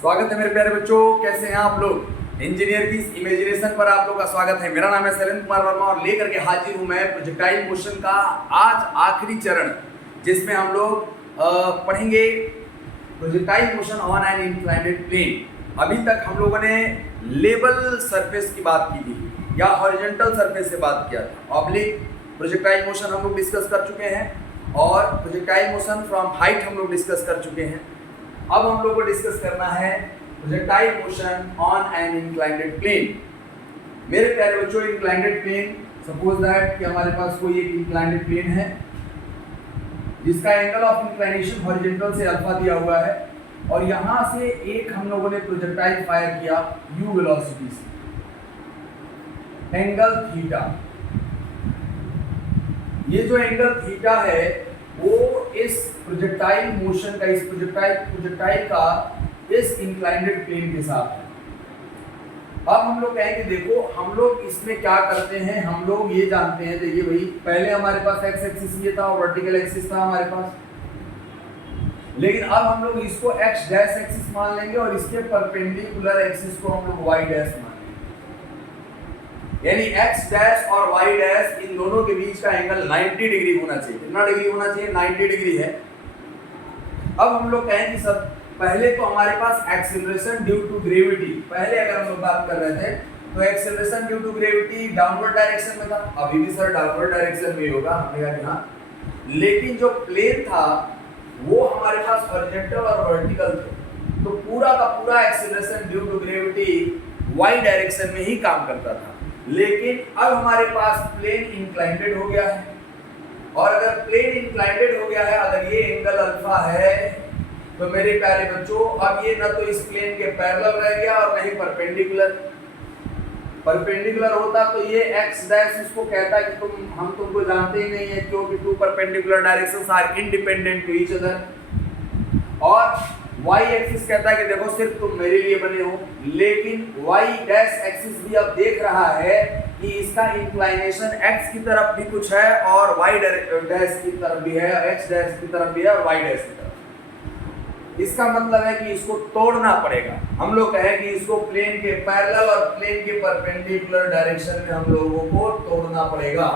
स्वागत है मेरे प्यारे बच्चों, कैसे हैं आप लोग। इंजीनियर की इमेजिनेशन पर आप लोग का स्वागत है। मेरा नाम है शैलेंद्र कुमार वर्मा और लेकर के हाजिर हूं मैं प्रोजेक्टाइल मोशन का आज आखिरी चरण, जिसमें हम लोग पढ़ेंगे projectile motion on an inclined plane. अभी तक हम लोगों ने लेवल सरफेस की बात की थी या हॉरिजॉन्टल सरफेस से बात किया था। ऑब्लिक प्रोजेक्टाइल मोशन हम लोग डिस्कस कर चुके हैं और प्रोजेक्टाइल मोशन फ्रॉम हाइट हम लोग डिस्कस कर चुके हैं। अब हम लोग को डिस्कस करना है projectile motion on an inclined plane. मेरे प्यारे बच्चों, इंक्लाइंड प्लेन, सपोज दैट कि हमारे पास कोई एक इंक्लाइंड प्लेन है जिसका एंगल ऑफ इंक्लाइनेशन हॉरिजॉन्टल से अल्फा दिया हुआ है और यहां से एक हम लोगों ने प्रोजेक्टाइल फायर किया u वेलोसिटी से, एंगल थीटा। ये जो एंगल थीटा है वो इस प्रोजेक्टाइल मोशन का, इस प्रोजेक्टाइल का इस इंक्लाइंड प्लेन के साथ है। अब हम लोग कहेंगे देखो हम लोग इसमें क्या करते हैं, हम लोग ये जानते हैं, देखिए भाई पहले हमारे पास एक्स एक्सिस ये था और वर्टिकल एक्सिस था हमारे पास, लेकिन अब हम लोग इसको एक्स डैश एक्सिस मान लेंगे और इसके परपेंडिकुलर एक्सिस को हम लोग वाई डैश मान लेंगे। यानी एक्स डैश और वाई डैश इन दोनों के बीच का एंगल 90 डिग्री होना चाहिए। कितना डिग्री होना चाहिए? 90 डिग्री है। अब हम लोग कहेंगे सब पहले तो हमारे पास एक्सेलरेशन ड्यू टू ग्रेविटी, पहले अगर हम लोग बात कर रहे थे तो acceleration due to gravity downward direction में था। अभी भी सर डाउनवर्ड डायरेक्शन में होगा, हमने कहा कि हाँ, लेकिन जो प्लेन था वो हमारे पास हॉरिजॉन्टल और वर्टिकल थे, तो पूरा का पूरा acceleration due to gravity y direction में ही काम करता था। लेकिन अब हमारे पास प्लेन इंक्लाइंडेड हो गया है और अगर प्लेन इंक्लाइंडेड हो गया है, अगर ये एंगल अल्फा है तो मेरे प्यारे बच्चों अब ये ना तो इस प्लेन के पैरेलल रह गया और नहीं परपेंडिकुलर। परपेंडिकुलर होता तो ये x डैश इसको कहता है कि हम तुमको जानते ही नहीं है, क्योंकि two perpendicular directions are independent to each other. और y एक्सिस कहता है कि देखो सिर्फ तुम मेरे लिए बने हो, लेकिन y डैश एक्सिस भी अब देख रहा है कि इसका इंक्लाइनेशन x की तरफ भी कुछ है और y डैश की तरफ भी है, x डैश की तरफ भी है और y डैश की तरफ। इसका मतलब है कि इसको तोड़ना पड़ेगा। हम लोग कहें कि इसको प्लेन के पैरेलल और प्लेन के परपेंडिकुलर डायरेक्शन में हम लोगों को तोड़ना पड़ेगा।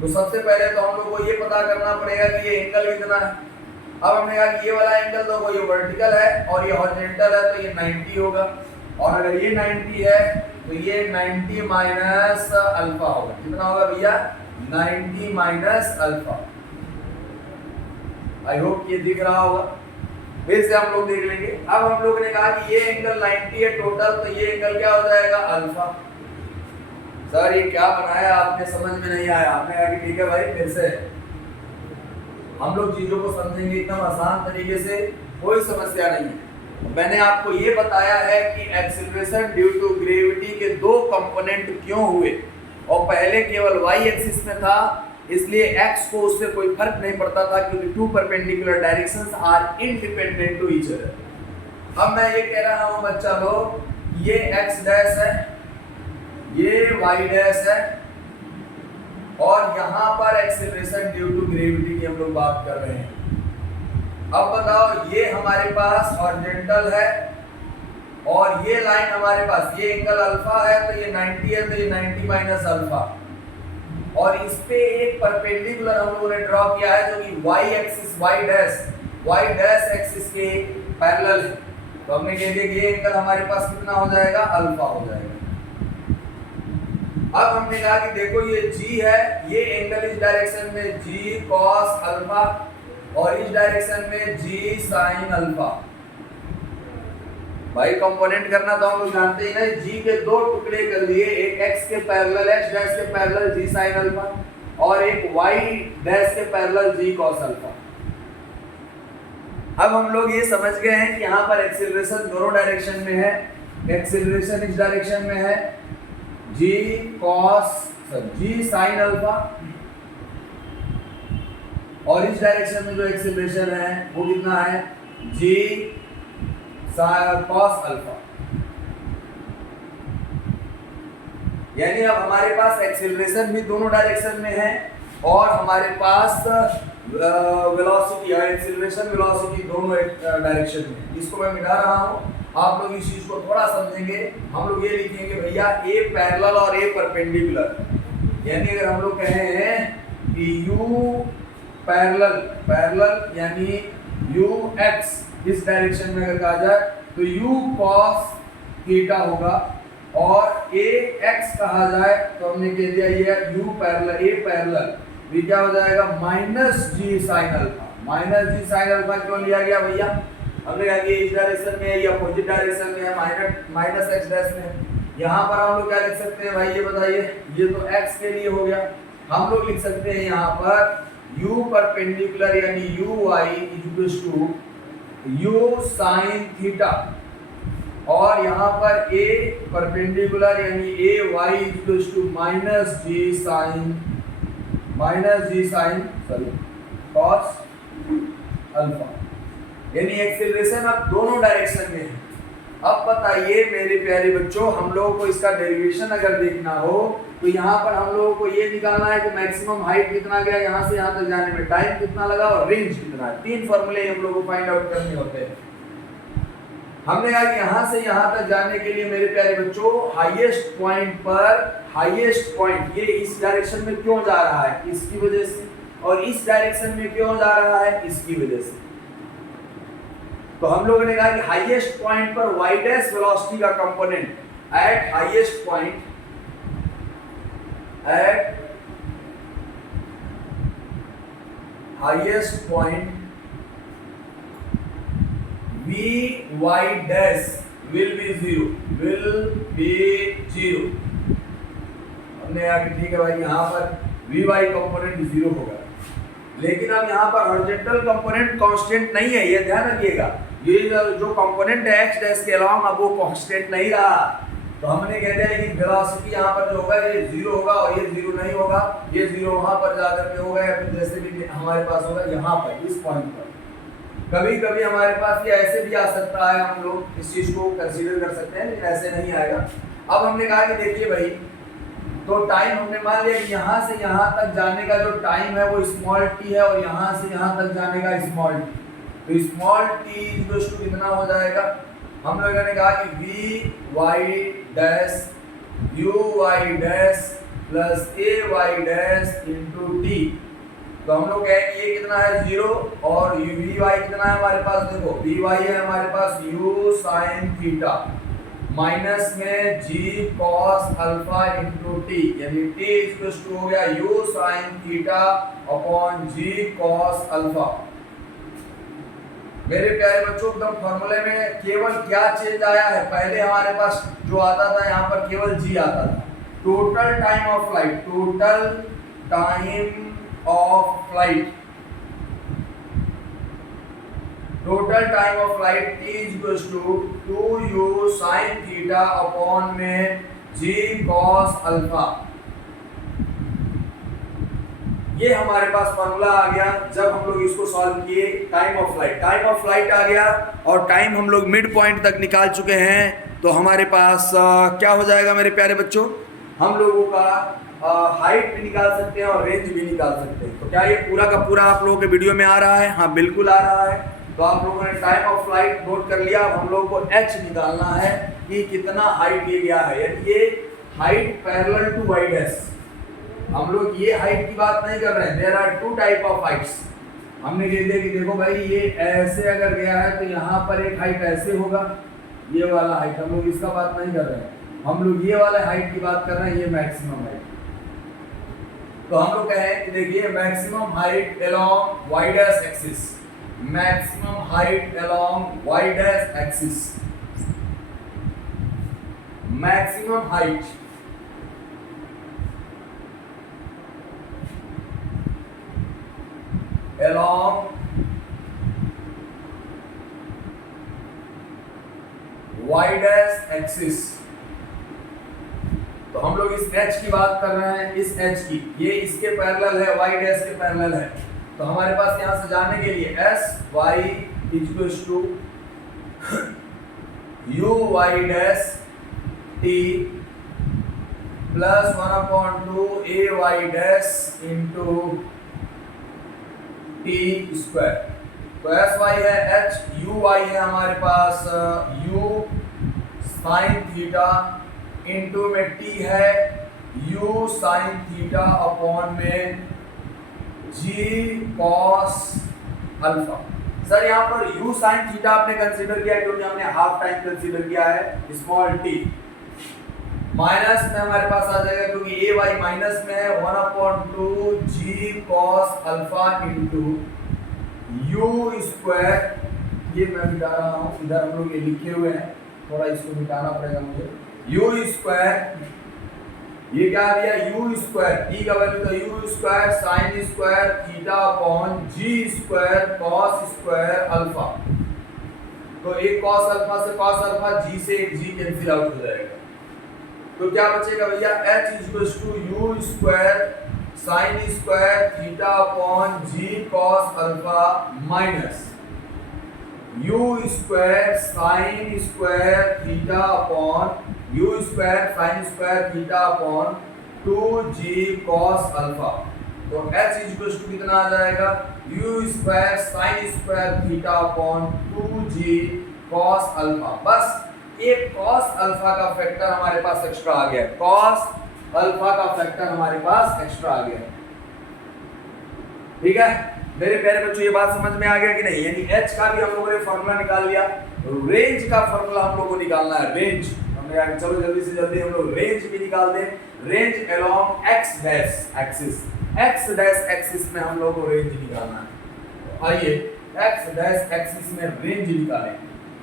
तो सबसे पहले तो हम लोग को ये पता करना पड़ेगा कि ये एंगल कितना है। अब हमने कहा कि ये वाला एंगल तो ये वर्टिकल है और ये हॉरिजॉन्टल है तो ये 90 होगा, और अगर ये 90 है तो ये 90 माइनस अल्फा होगा। कितना होगा भैया? 90 माइनस अल्फा। आई होप ये दिख रहा होगा। फिर से हम लोग देख लेंगे। अब हम लोग ने कहा कि ये एंगल 90 है टोटल, तो ये एंगल क्या हो जाएगा? अल्फा। सर ये क्या बनाया आपने, समझ में नहीं आया। आपने कहा कि ठीक है भाई, फिर से हम लोग चीजों को समझेंगे एकदम आसान तरीके से, कोई समस्या नहीं है। मैंने आपको ये बताया है कि एक्सेलरेशन ड्यू टू ग्रेविटी के दो कंपोनेंट क्यों हुए, और पहले केवल y एक्सिस में था इसलिए x को उससे कोई फर्क नहीं पड़ता था, क्योंकि two perpendicular directions are independent to each other. अब मैं ये कह रहा हूं बच्चा लोग, ये x डैश है, ये y डैश है और यहां पर एक्सेलरेशन ड्यू टू ग्रेविटी की हम लोग बात कर रहे हैं। अब बताओ, ये हमारे पास हॉरिजॉन्टल है और ये लाइन हमारे पास, ये एंगल अल्फा है तो ये 90 है, तो ये 90 माइनस अल्फा, और इस पे एक परपेंडिकुलर हम लोगों ने ड्रॉ किया है जो कि y axis y dash axis के पैरेलल है। तो हमने कह दिया कि ये एंगल हमारे पास कितना हो जाएगा? अल्फा हो जाएगा। अब हमने कहा कि देखो ये g है, ये एंगल इस डायरेक्शन में g cos अल्फा और इस डायरेक्शन में g sin अल्फा। भाई कंपोनेंट करना तो हम लोग जानते ही ना, g के दो टुकड़े कर लिए, एक x के पैरेलल x डैश के पैरेलल g sin अल्फा और एक y डैश के पैरेलल g cos अल्फा। अब हम लोग ये समझ गए हैं कि यहाँ पर एक्सेलरेशन दोनों डायरेक्शन में है। एक्सेलरेशन इस डायरेक्शन में है g sin अल्फा, और इस डायरेक्शन में जो एक्सेलरेशन है वो कितना है? g cos alpha. यानी अब हमारे पास एक्सेलरेशन भी दोनों डायरेक्शन में है और हमारे पास वेलोसिटी या एक्सीलरेशन वेलोसिटी दोनों एक डायरेक्शन में, इसको मैं मिटा रहा हूँ। आप लोग इस चीज को थोड़ा समझेंगे। हम लोग ये लिखेंगे भैया ए पैरेलल और ए परपेंडिकुलर, यानी अगर हम लोग कहे हैं कि यू पैरेलल यानी यू एक्स इस डायरेक्शन में अगर कहा जाए तो यू कॉस थीटा होगा, और ए एक्स कहा जाए तो हमने कह दिया ये यू पैरेलल ए पैरेलल, ये क्या हो जाएगा minus g sine alpha. Minus g sine alpha क्यों लिया गया भैया? हमने कहा कि इस डायरेक्शन में है या अपोजिट डायरेक्शन में है, माइनस एक्स डैश में। यहाँ पर हम लोग क्या लिख सकते हैं भाई ये बताइए? ये तो एक्स के लिए हो गया, हम लोग लिख सकते हैं यहाँ पर यू परपेंडिकुलर यानी u y equals to u sine theta, और यहाँ पर ए परपेंडिकुलर यानी a y equals to minus g sine cos alpha, यानी एक्सेलरेशन अब दोनों डायरेक्शन में है। अब बताइए मेरे प्यारे बच्चों, हम लोगों को इसका डेरिवेशन अगर देखना हो तो यहाँ पर हम लोगों को ये निकालना है कि मैक्सिमम हाइट कितना गया यहाँ से यहाँ तक जाने में, टाइम कितना लगा और रेंज कितना है। तीन फॉर्मूले हम लोगों को फाइंड आउट करने होते हैं। हमने कहा कि यहाँ से यहाँ तक जाने के लिए मेरे प्यारे बच्चों हाईएस्ट पॉइंट ये इस डायरेक्शन में क्यों जा रहा है? इसकी वजह से, और इस डायरेक्शन में क्यों जा रहा है? इसकी वजह से। तो हम लोगों ने कहा कि हाईएस्ट पॉइंट पर y डैश वेलोसिटी का component eight highest point vy dash will be zero। हमने आगे ठीक है भाई यहाँ पर vy कंपोनेंट 0 होगा, लेकिन अब यहाँ पर हॉरिजॉन्टल कंपोनेंट कांस्टेंट नहीं है, ये ध्यान रखिएगा। ये जो कंपोनेंट है एक्स डैश के अलावा अब वो कांस्टेंट नहीं रहा, तो हमने कह दिया कि वेलोसिटी यहाँ पर जो होगा ये 0 होगा और ये 0 नहीं होगा, ये 0 वहाँ पर जाकर के होगा या फिर जैसे भी हमारे पास होगा यहाँ पर इस पॉइंट पर। कभी कभी हमारे पास ये ऐसे भी आ सकता है, हम लोग इस चीज को कंसीडर कर सकते हैं, लेकिन ऐसे नहीं आएगा। अब हमने कहा कि देखिए भाई, तो टाइम हमने मान लिया कि यहाँ से यहाँ तक जाने का जो टाइम है वो स्मॉल टी है, और यहाँ से यहाँ तक जाने का स्मॉल टी, तो स्मॉल टी इक्वल्स टू कितना हो जाएगा? हम लोगों ने कहा कि v y dash u y dash plus a y dash into t. तो हम लोग कहेंगे ये कितना है 0, और वी वाई कितना है हमारे पास? देखो वी वाई है हमारे पास यू साइन थीटा माइनस में g cos alpha into t, यानी टी इक्वल्स टू हो गया u sine theta upon g cos alpha. मेरे प्यारे बच्चों, एकदम फॉर्मूले में केवल क्या चेंज आया है? पहले हमारे पास जो आता था यहाँ पर केवल जी आता था। Total time of flight, total time of flight is equals to 2u sin theta upon में g cos अल्फा। ये हमारे पास फॉर्मूला आ गया जब हम लोग इसको सॉल्व किए। टाइम ऑफ फ्लाइट आ गया, और टाइम हम लोग मिड पॉइंट तक निकाल चुके हैं। तो हमारे पास क्या हो जाएगा मेरे प्यारे बच्चों? हम लोगों का हाइट भी निकाल सकते हैं और रेंज भी निकाल सकते हैं। तो क्या ये पूरा का पूरा आप लोगों के वीडियो में आ रहा है? हाँ बिल्कुल आ रहा है। तो आप लोगों ने टाइम ऑफ फ्लाइट नोट कर लिया। अब हम लोगों को h निकालना है कि कितना हाइट ये गया है, यानी ये height parallel to y dash. हम लोग ये हाइट की बात नहीं कर रहे हैं। There are two type of heights. हमने कह दिया कि देखो भाई ये ऐसे अगर गया है तो यहाँ पर एक हाइट ऐसे होगा, ये वाला हाइट। हम लोग इसका बात नहीं कर रहे हैं, हम लोग ये वाले हाइट की बात कर रहे हैं, ये मैक्सिमम हाइट। तो हम लोग कहें कि देखिए maximum height along y dash axis, maximum height along y dash axis, maximum height along y dash axis। तो हम लोग इस h की बात कर रहे हैं, इस h की, ये इसके पैरेलल है, y डैश के पैरेलल है। तो हमारे पास यहां से जाने के लिए s y equals to u y dash t plus 1/2 a y dash into t square. तो एस वाई है एच, यू वाई है हमारे पास यू साइन थीटा इंटू में टी है यू साइन थीटा अपॉन में जी कॉस अल्फा। सर यहाँ पर u साइन थीटा आपने कंसीडर किया क्योंकि हमने हाफ टाइम कंसीडर किया है स्मॉल t। माइनस में हमारे पास आ जाएगा क्योंकि ए वाई माइनस में है 1/2 g cos alpha into u square. ये मैं मिटा रहा हूँ, इधर हम लोग ये लिखे हुए हैं, थोड़ा इसको मिटाना पड़ेगा मुझे। यू स्क्वायर ये क्या आ गया यू स्क्वायर, टी का वैल्यू तो you square sine square theta upon ji square cos square alpha. तो एक कॉस अल्फा से कॉस अल्फा, जी से एक जी कैंसिल आउट हो जाएगा। तो क्या बचेगा भैया h equals to u square sine square theta upon g cos alpha minus u square sine square theta upon u square sine square theta upon 2g cos alpha. तो h equals to कितना आ जाएगा u square sine square theta upon 2g cos alpha. बस एक cos alpha का factor हमारे पास extra आ गया, cos alpha का फैक्टर हमारे पास एक्स्ट्रा आ गया। ठीक है मेरे प्यारे बच्चों, ये बात समझ में आ गया कि नहीं? यानी h का भी हम लोगों ने फॉर्मूला निकाल लिया, रेंज का फॉर्मूला हम लोगों को निकालना है। रेंज हमने यार चलो जल्दी से जल्दी हम लोग रेंज भी निकाल दें। Range along x dash axis, x dash axis में हम लोगों को रेंज निकालना है। आइए x डैश एक्सिस में रेंज निकालें।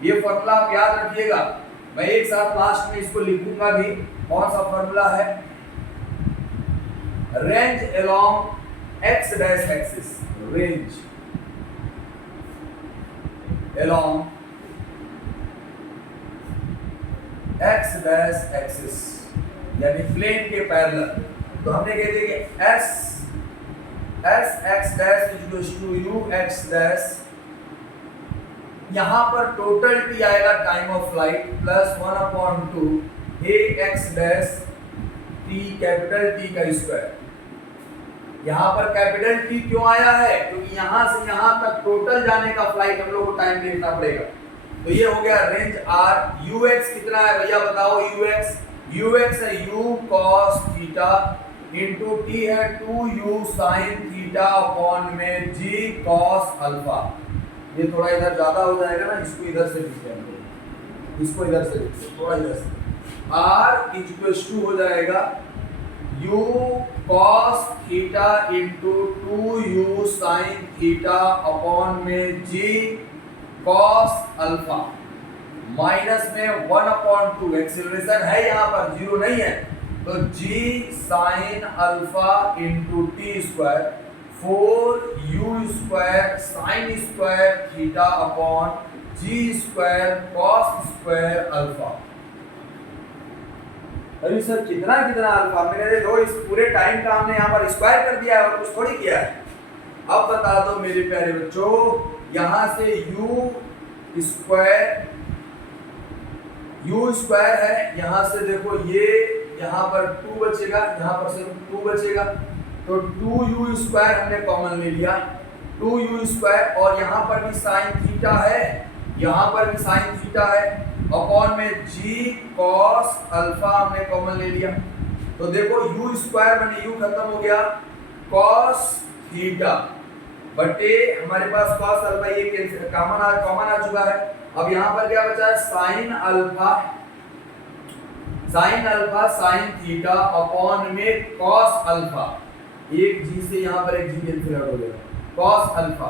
ये फॉर्मूला आप याद रखिएगा, मैं एक साथ लास्ट में इसको लिखूंगा भी। कौन सा फॉर्मूला है? Range along x dash axis, range along x dash axis यानी प्लेन के पैरेलल। तो हमने कह दिया कि s x dash equals to u x dash, यहां पर टोटल t आएगा time of flight plus 1/2 a x dash t capital T का स्क्वायर। यहाँ पर कैपिटल T क्यों आया है? क्योंकि यहाँ से यहाँ तक टोटल जाने का फ्लाइट हम लोग को टाइम देखना पड़ेगा। तो ये हो गया रेंज R। ux कितना है भैया बताओ? ux है u cos theta into t है 2u sin थीटा अपॉन में g cos अल्फा। ये थोड़ा इधर ज्यादा हो जाएगा ना, इसको इधर से लिखते हैं, इसको इधर से लिखते हैं, थोड़ा इधर से। R इक्वल्स टू हो जाएगा u cos theta into 2u sin theta upon में g cos अल्फा माइनस में 1/2। एक्सीलरेशन है यहाँ पर, जीरो नहीं है, तो g sin alpha into t square 4u square sine square theta upon g square cos square alpha. अरे sir कितना कितना अल्फा? मैंने देखो इस पूरे टाइम का हमने यहाँ पर स्क्वायर कर दिया है और कुछ थोड़ी किया है। अब बता दो मेरे प्यारे बच्चों, यहाँ से u स्क्वायर है, यहाँ से देखो ये यहाँ पर 2 बचेगा, यहाँ पर से 2 बचेगा, तो 2u स्क्वायर हमने कॉमन ले लिया, 2u स्क्वायर, और यहाँ पर भी साइन थीटा है, यहाँ पर भी साइन थीटा है, अपॉन में g cos अल्फा हमने कॉमन ले लिया। तो देखो u स्क्वायर बने u खत्म हो गया, cos थीटा बटे हमारे पास cos अल्फा, ये कॉमन आ चुका है। अब यहाँ पर क्या बचा है? Sine alpha sign theta upon में cos अल्फा, एक g से यहाँ पर एक g कैंसिल आउट हो गया, cos अल्फा।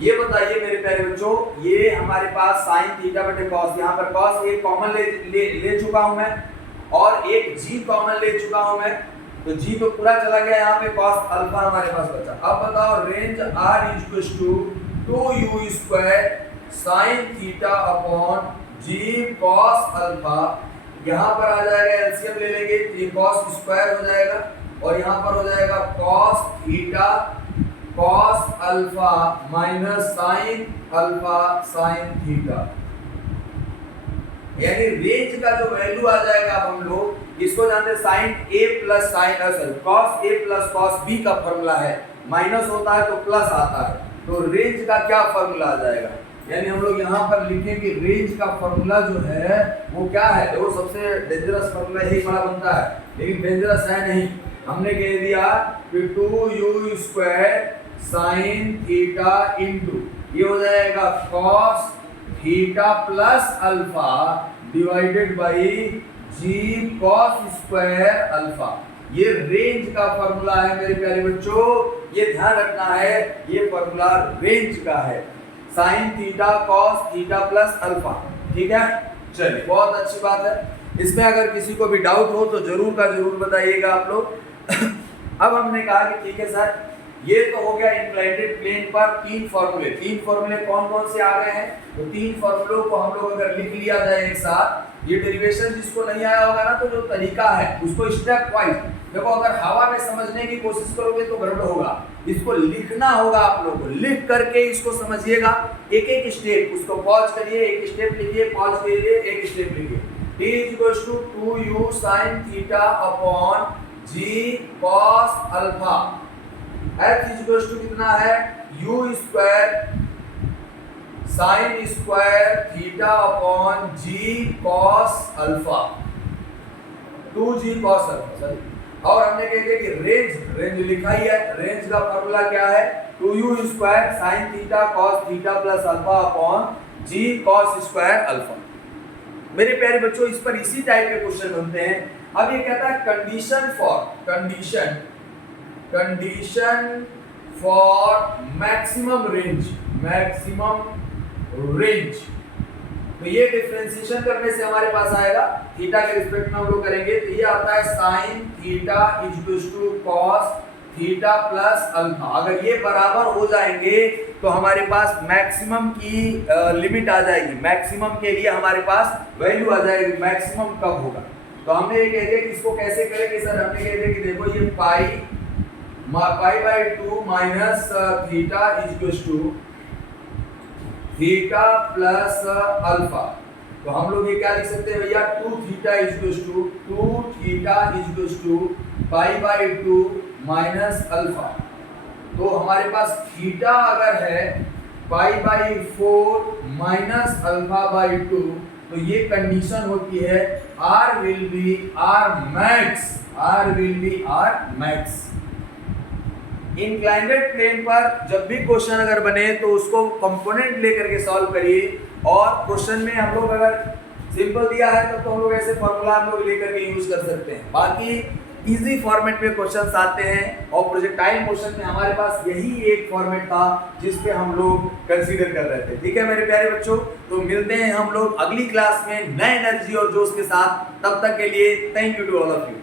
ये बताइए मेरे प्यारे बच्चों, ये हमारे पास साइन थीटा बटे कॉस, यहाँ पर कॉस एक कॉमन ले चुका हूं मैं और एक जी कॉमन ले चुका हूं मैं, तो जी तो पूरा चला गया, यहाँ पे कॉस अल्फा हमारे पास बचा। अब बताओ range R equals to 2u square sine theta upon g cos alpha. यहाँ पर आ जाएगा एलसीएम ले लेंगे, ये कॉस स्क्वायर हो जाएगा और यहाँ पर हो जाएगा cos theta cos alpha minus sine alpha sine theta. यानी रेंज का जो वैल्यू आ जाएगा, अब हम लोग इसको जानते हैं sine a plus sine cos a plus cos b का फॉर्मूला है, माइनस होता है तो प्लस आता है, तो रेंज का क्या फॉर्मूला आ जाएगा, यानी हम लोग यहाँ पर लिखेंगे रेंज का फॉर्मूला जो है वो क्या है। देखो सबसे डेंजरस फॉर्मूला यही बड़ा बनता है, लेकिन डेंजरस है नहीं। हमने कह दिया कि 2u² साइन थीटा इंटू ये हो जाएगा cos theta plus alpha divided by g cos square alpha. ये रेंज का फॉर्मूला है मेरे प्यारे बच्चों, ये ध्यान रखना है, ये फॉर्मूला रेंज का है, sine theta cos theta plus alpha. ठीक है, चलिए बहुत अच्छी बात है। इसमें अगर किसी को भी डाउट हो तो जरूर का जरूर बताइएगा आप लोग। अब हमने कहा कि ठीक है सर, ये तो हो गया इंक्लाइंटेड प्लेन पर तीन फॉर्मूले कौन कौन से आ गए हैं। तो तीन फॉर्मूलों को हम लोग अगर लिख लिया जाए एक साथ, ये डेरिवेशन जिसको नहीं आया होगा ना, तो जो तरीका है उसको स्टेप वाइज देखो, अगर हवा में समझने की कोशिश करोगे तो गड़बड़ होगा। इसको लिखना होगा आप लोगों को, लिख करके इसको समझिएगा एक एक स्टेप, उसको पॉज करिए, एक स्टेप लिखिए, पॉज करिए, एक स्टेप लिखिए। t equals to 2u sin theta upon g cos alpha. h equals to कितना है, u square sin square theta upon g cos alpha, 2g cos alpha sorry. और हमने कह दिया कि रेंज लिखा ही है, रेंज का फॉर्मूला क्या है, 2u square sine theta cos theta plus alpha upon g cos square alpha. मेरे प्यारे बच्चों, इस पर इसी टाइप के क्वेश्चन बनते हैं। अब ये कहता है कंडीशन फॉर मैक्सिमम रेंज। तो ये डिफरेंशिएशन करने से हमारे पास आएगा, थीटा के रिस्पेक्ट में हम लोग करेंगे, तो ये आता है sine theta equals to cos theta plus alpha. अगर ये बराबर हो जाएंगे तो हमारे पास मैक्सिमम की लिमिट आ जाएगी, मैक्सिमम के लिए हमारे पास वैल्यू आ जाएगी, मैक्सिमम कब होगा। तो हमने ये कह दिया कि इसको कैसे करेंगे सर, हमने कह दिया कि देखो ये pi by 2 minus theta equals to theta plus alpha. तो हम लोग ये क्या लिख सकते हैं भैया, 2 theta equals to pi by 2 minus alpha. तो हमारे पास थीटा अगर है pi by 4 minus alpha by 2, तो ये कंडीशन होती है R will be R max. Inclined plane पर जब भी क्वेश्चन अगर बने तो उसको कंपोनेंट लेकर के सॉल्व करिए, और क्वेश्चन में हम लोग अगर सिंपल दिया है तब तो हम लोग ऐसे फॉर्मूला हम लोग लेकर के यूज कर सकते हैं। बाकी इजी फॉर्मेट में क्वेश्चंस आते हैं, और प्रोजेक्टाइल मोशन में हमारे पास यही एक फॉर्मेट था जिस पे हम लोग कंसीडर कर रहे थे। ठीक है मेरे प्यारे बच्चों, तो मिलते हैं हम लोग अगली क्लास में नए एनर्जी और जोश के साथ। तब तक के लिए thank you to all of you.